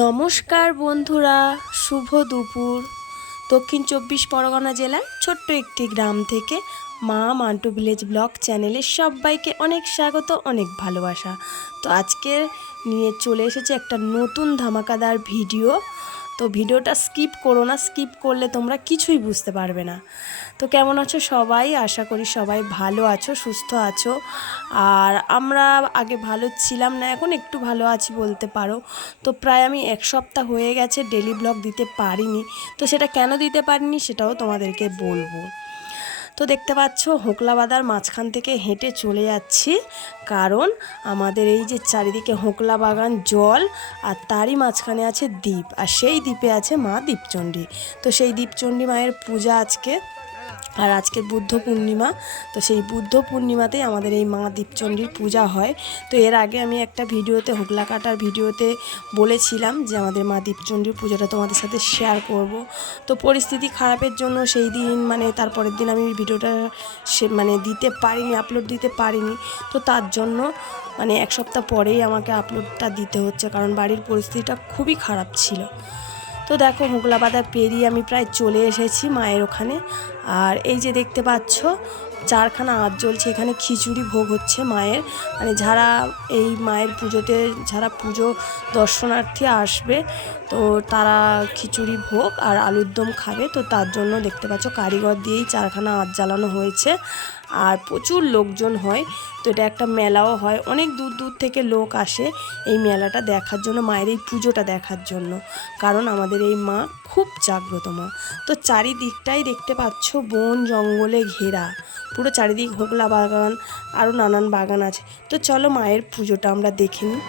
নমস্কার বন্ধুরা, শুভ দুপুর। দক্ষিণ চব্বিশ পরগনা জেলার ছোট্ট একটি গ্রাম থেকে মা মান্টু ভিলেজ ব্লগ চ্যানেলে সবাইকে অনেক স্বাগত, অনেক ভালোবাসা। তো আজকে নিয়ে চলে এসেছে একটা নতুন ধামাকাদার ভিডিও। তো ভিডিওটা স্কিপ করো না, স্কিপ করলে তোমরা কিছুই বুঝতে পারবে না। তো কেমন আছো সবাই? আশা করি সবাই ভালো আছো, সুস্থ আছো। আর আমরা আগে ভালো ছিলাম না, এখন একটু ভালো আছি বলতে পারো। তো প্রায় আমি এক সপ্তাহ হয়ে গেছে ডেলি ব্লগ দিতে পারিনি। তো সেটা কেন দিতে পারিনি সেটাও তোমাদেরকে বলব। তো দেখতে পাচ্ছ, হোকলাবাদার মাঝখান থেকে হেঁটে চলে যাচ্ছি। কারণ আমাদের এই যে চারিদিকে হোকলা বাগান জল, আর তারই মাঝখানে আছে দ্বীপ। আর সেই দ্বীপে আছে মা দ্বীপচণ্ডী তো সেই দ্বীপচণ্ডী মায়ের পূজা আজকে আর আজকে বুদ্ধ পূর্ণিমা, তো সেই বুদ্ধ পূর্ণিমাতেই আমাদের এই মা দীপচণ্ডীর পূজা হয়। তো এর আগে আমি একটা ভিডিওতে, হোগলা কাটার ভিডিওতে বলেছিলাম যে আমাদের মা দীপচণ্ডীর পূজাটা তোমাদের সাথে শেয়ার করব। তো পরিস্থিতি খারাপের জন্য সেই দিন মানে তারপরের দিন আমি ভিডিওটা সে মানে দিতে পারিনি আপলোড দিতে পারিনি। তো তার জন্য মানে এক সপ্তাহ পরেই আমাকে আপলোডটা দিতে হচ্ছে, কারণ বাড়ির পরিস্থিতিটা খুবই খারাপ ছিল। তো দেখো মোগলা বাজার পেরিয়ে আমি প্রায় চলে এসেছি মায়ের ওখানে। আর এই যে দেখতে পাচ্ছ, চারখানা আঁচ জ্বলছে, এখানে খিচুড়ি ভোগ হচ্ছে মায়ের। মানে যারা এই মায়ের পুজোতে, যারা পুজো দর্শনার্থী আসবে, তো তারা খিচুড়ি ভোগ আর আলুর দম খাবে। তো তার জন্য দেখতে পাচ্ছ, কারিগর দিয়েই চারখানা আঁচ জ্বালানো হয়েছে। আর প্রচুর লোকজন হয়। তো এটা একটা মেলাও হয়। অনেক দূর দূর থেকে লোক আসে এই মেলাটা দেখার জন্য, মায়ের এই পুজোটা দেখার জন্য। কারণ আমাদের এই মা খুব জাগ্রত মা। তো চারিদিকটাই দেখতে পাচ্ছ বন জঙ্গলে ঘেরা। পুরো চারিদিক হোগলা বাগান আরও নানান বাগান আছে। তো চলো মায়ের পুজোটা আমরা দেখে নিই।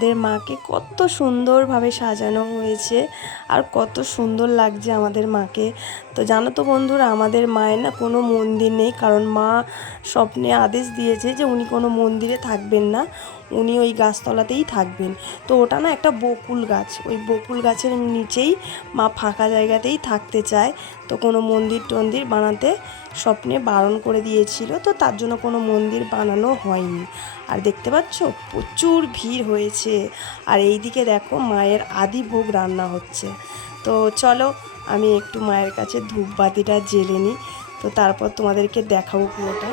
আমাদের মাকে কত সুন্দরভাবে সাজানো হয়েছে আর কত সুন্দর লাগছে আমাদের মাকে। তো জানো তো বন্ধুরা, আমাদের মায়ের না কোনো মন্দির নেই, কারণ মা স্বপ্নে আদেশ দিয়েছে যে উনি কোনো মন্দিরে থাকবেন না, উনি ওই গাছতলাতেই থাকবেন। তো ওটা না একটা বকুল গাছ, ওই বকুল গাছের নিচেই মা ফাঁকা জায়গাতেই থাকতে চায়, তো কোনো মন্দির টন্দির বানাতে স্বপ্নে বারণ করে দিয়েছিল, তো তার জন্য কোনো মন্দির বানানো হয়নি। আর দেখতে পাচ্ছ, প্রচুর ভিড় হয়েছে। আর এই দিকে দেখো, মায়ের আদি ভোগ রান্না হচ্ছে। তো চলো, আমি একটু মায়ের কাছে ধূপবাতিটা জেলে নিই। তো তারপর তোমাদেরকে দেখাবো পুরোটা।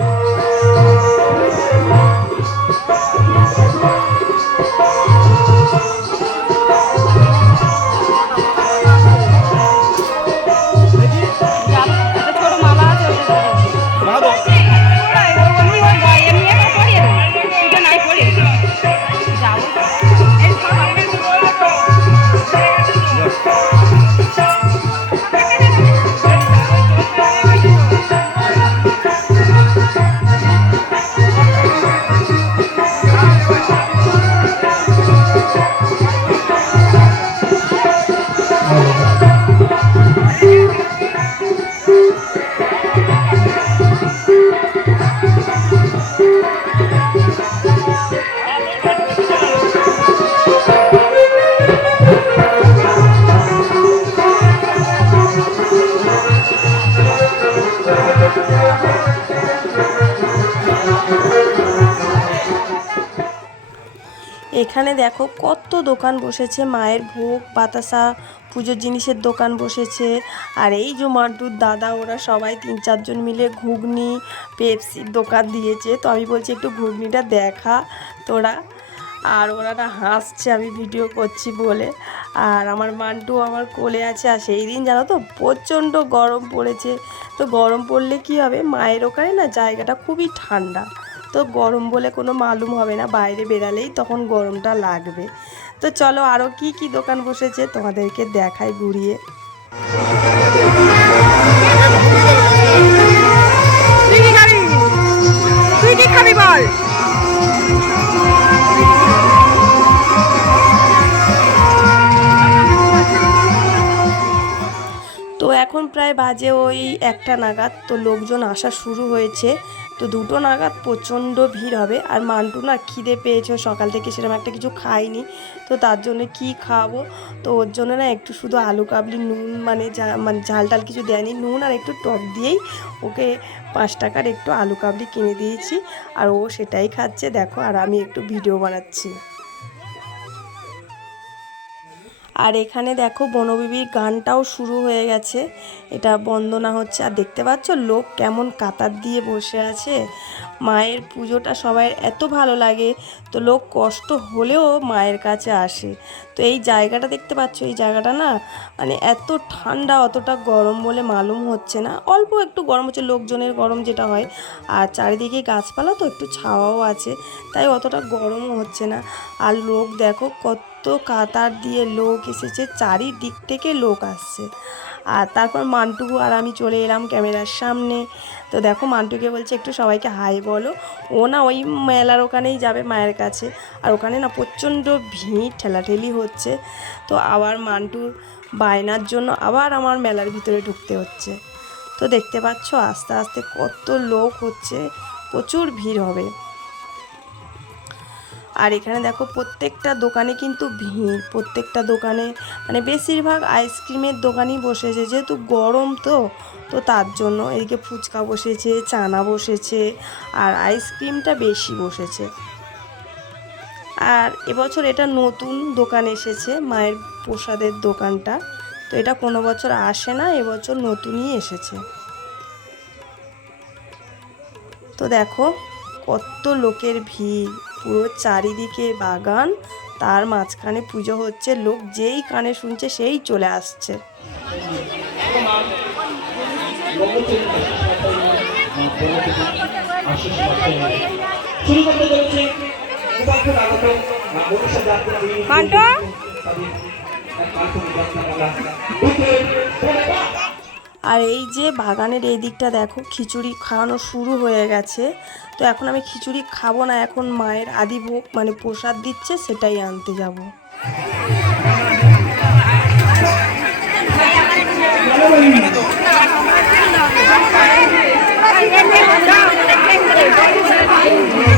এখানে দেখো কত দোকান বসেছে, মায়ের ভোগ, বাতাসা, পুজোর জিনিসের দোকান বসেছে। আর এই যে মান্টুর দাদা, ওরা সবাই তিন চারজন মিলে ঘুগনি পেপসির দোকান দিয়েছে। তো আমি বলছি, একটু ঘুগনিটা দেখা তোরা। আর ওরা না হাসছে, আমি ভিডিও করছি বলে। আর আমার মান্টু আমার কোলে আছে, আর সেই দিন জানো তো প্রচণ্ড গরম পড়েছে। তো গরম পড়লে কি হবে, মায়ের ওখানে না জায়গাটা খুবই ঠান্ডা। তো গরম বলে কোনো মালুম হবে না বাইরে বেরালেই তখন গরমটা লাগবে। তো চলো আরও কি কি দোকান বসেছে তোমাদেরকে দেখাই ঘুরিয়ে। খাবি বল? তো এখন প্রায় বাজে ওই একটা নাগাদ তো লোকজন আসা শুরু হয়েছে। তো দুটো নাগাদ প্রচণ্ড ভিড় হবে আর মান্টু না খিদে পেয়েছে সকাল থেকে সেরকম একটা কিছু খাইনি তো তার জন্য কি খাব? তো ওর জন্য না একটু শুধু আলু কাবলি, নুন মানে মানে ঝাল টাল কিছু দেয়নি। নুন আর একটু টক দিয়েই ওকে পাঁচ টাকার একটু আলু কাবলি কিনে দিয়েছি। আর ও সেটাই খাচ্ছে, দেখো, আর আমি একটু ভিডিও বানাচ্ছি। আর এখানে দেখো বনবিবির গানটাও শুরু হয়ে গেছে। এটা বন্দনা হচ্ছে। আর দেখতে পাচ্ছ লোক কেমন কাতার দিয়ে বসে আছে। মায়ের পুজোটা সবাই এত ভালো লাগে। তো লোক কষ্ট হলেও মায়ের কাছে আসে। তো এই জায়গাটা দেখতে পাচ্ছ, এই জায়গাটা না মানে এত ঠান্ডা, অতটা গরম বলে মালুম হচ্ছে না। অল্প একটু গরম হচ্ছে, লোকজনের গরম যেটা হয়। আর চারিদিকে গাছপালা তো একটু ছাওয়াও আছে, তাই অতটা গরমও হচ্ছে না। আর লোক দেখো কত কাতার দিয়ে লোক এসেছে, চারিদিক থেকে লোক আসছে। আর তারপর মান্টু আর আমি চলে এলাম ক্যামেরার সামনে। তো দেখো, মান্টুকে বলছে, একটু সবাইকে হাই বলো। ও না, ওই মেলার ওখানেই যাবে মায়ের কাছে। আর ওখানে না প্রচণ্ড ভিড়, ঠেলাঠেলি হচ্ছে। তো আবার মান্টুর বায়নার জন্য আবার আমার মেলার ভিতরে ঢুকতে হচ্ছে। তো দেখতে পাচ্ছ, আস্তে আস্তে কত লোক হচ্ছে, প্রচুর ভিড় হবে। আর এখানে দেখো প্রত্যেকটা দোকানে কিন্তু ভিড়, প্রত্যেকটা দোকানে মানে বেশিরভাগ আইসক্রিমের দোকানই বসেছে, যেহেতু গরম তো তো তার জন্য এদিকে ফুচকা বসেছে, চানা বসেছে, আর আইসক্রিমটা বেশি বসেছে। আর এবছর এটা নতুন দোকান এসেছে, মায়ের প্রসাদের দোকানটা, তো এটা কোনো বছর আসে না, এবছর নতুনই এসেছে। তো দেখো কত লোকের ভিড় পুরো চারিদিকে বাগান তার মাঝখানে পুজো হচ্ছে লোক যেই কানে শুনছে সেই চলে আসছে। মান্টু? আর এই যে বাগানের এই দিকটা দেখো, খিচুড়ি খাওয়ানো শুরু হয়ে গেছে। তো এখন আমি খিচুড়ি খাব না, এখন মায়ের আদি ভোগ মানে প্রসাদ দিচ্ছে, সেটাই আনতে যাব। তারপর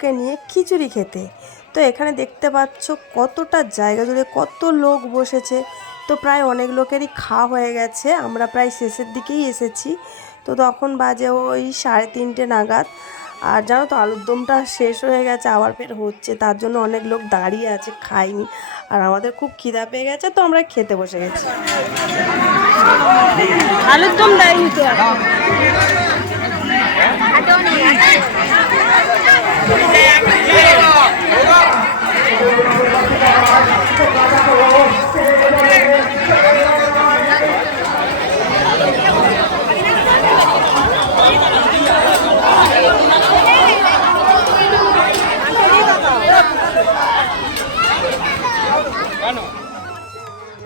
মান্টুকে নিয়ে খিচুড়ি খেতে। তো এখানে দেখতে পাচ্ছ কতটা জায়গা জুড়ে কত লোক বসেছে। তো প্রায় অনেক লোকেরই খাওয়া হয়ে গেছে। আমরা প্রায় শেষের দিকেই এসেছি। তো তখন বাজে ওই সাড়ে তিনটে নাগাদ। আর জানো তো আলুর দমটা শেষ হয়ে গেছে আবার ফের হচ্ছে। তার জন্য অনেক লোক দাঁড়িয়ে আছে খায়নি। আর আমাদের খুব খিদা পেয়ে গেছে তো আমরা খেতে বসে গেছি। আলুর দম দেয়নি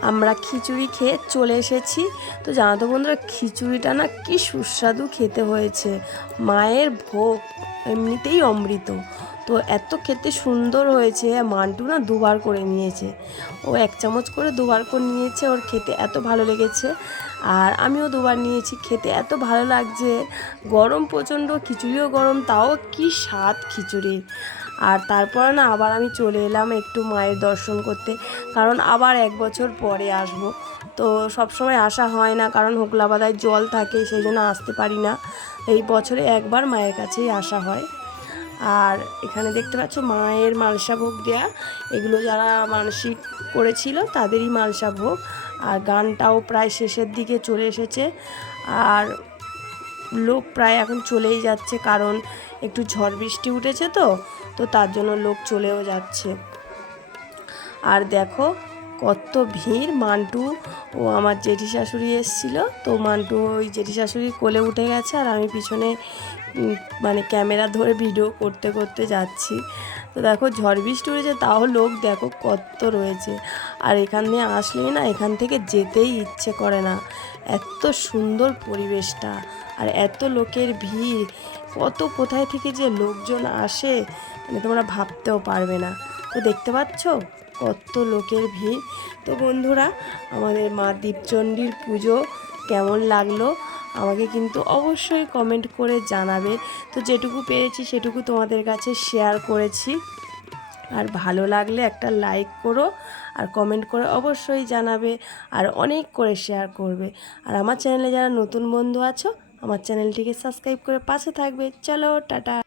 আমরা খিচুড়ি খেয়ে চলে এসেছি। তো জানো তো বন্ধুরা, খিচুড়িটা না কি সুস্বাদু খেতে হয়েছে। মায়ের ভোগ, এমনিতেই অমৃত। তো এত খেতে সুন্দর হয়েছে মান্টু না দুবার করে নিয়েছে। ও এক চামচ করে দুবার করে নিয়েছে, ওর খেতে এত ভালো লেগেছে। আর আমিও দুবার নিয়েছি, খেতে এত ভালো লাগছে। গরম প্রচণ্ড, খিচুড়িও গরম, তাও কি স্বাদ খিচুড়ির। আর তারপরে না আবার আমি চলে এলাম একটু মায়ের দর্শন করতে, কারণ আবার এক বছর পরে আসব। তো সব সময় আসা হয় না, কারণ হোকলাবাদায় জল থাকে, সেই জন্য আসতে পারি না। এই বছরে একবার মায়ের কাছেই আসা হয়। আর এখানে দেখতে পাচ্ছ মায়ের মালসা ভোগ দেয়া, এগুলো যারা মানসিক করেছিল তাদেরই মালসা ভোগ আর গানটাও প্রায় শেষের দিকে চলে এসেছে। আর লোক প্রায় এখন চলেই যাচ্ছে, কারণ একটু ঝড় বৃষ্টি উঠেছে তো তো তার জন্য লোক চলেও যাচ্ছে। আর দেখো, কত ভিড়। মান্টু, ও আমার জেঠি শাশুড়ি এসেছিল। তো মান্টু ওই জেঠি শাশুড়ি কোলে উঠে গেছে আর আমি পিছনে মানে ক্যামেরা ধরে ভিডিও করতে করতে যাচ্ছি। তো দেখো, ঝড় বৃষ্টি উঠেছে, তাও লোক দেখো কত রয়েছে। আর এখান দিয়ে আসলেই না, এখান থেকে যেতেই ইচ্ছে করে না। এত সুন্দর পরিবেশটা। আর এত লোকের ভিড়। কত কোথায় থেকে যে লোকজন আসে মানে তোমরা ভাবতেও পারবে না। তো দেখতে পাচ্ছ? কত লোকের ভিড়। তো বন্ধুরা, আমাদের মা দীপচণ্ডীর পুজো কেমন লাগল? আমাকে কিন্তু অবশ্যই কমেন্ট করে জানাবে। তো যেটুকু পেরেছি সেটুকু তোমাদের কাছে শেয়ার করেছি। আর ভালো লাগলে একটা লাইক করো, আর কমেন্ট করে অবশ্যই জানাবে, আর অনেক করে শেয়ার করবে। আর আমার চ্যানেলে যারা নতুন বন্ধু আছো, আমার চ্যানেলটিকে সাবস্ক্রাইব করে পাশে থাকবে। চলো, টাটা।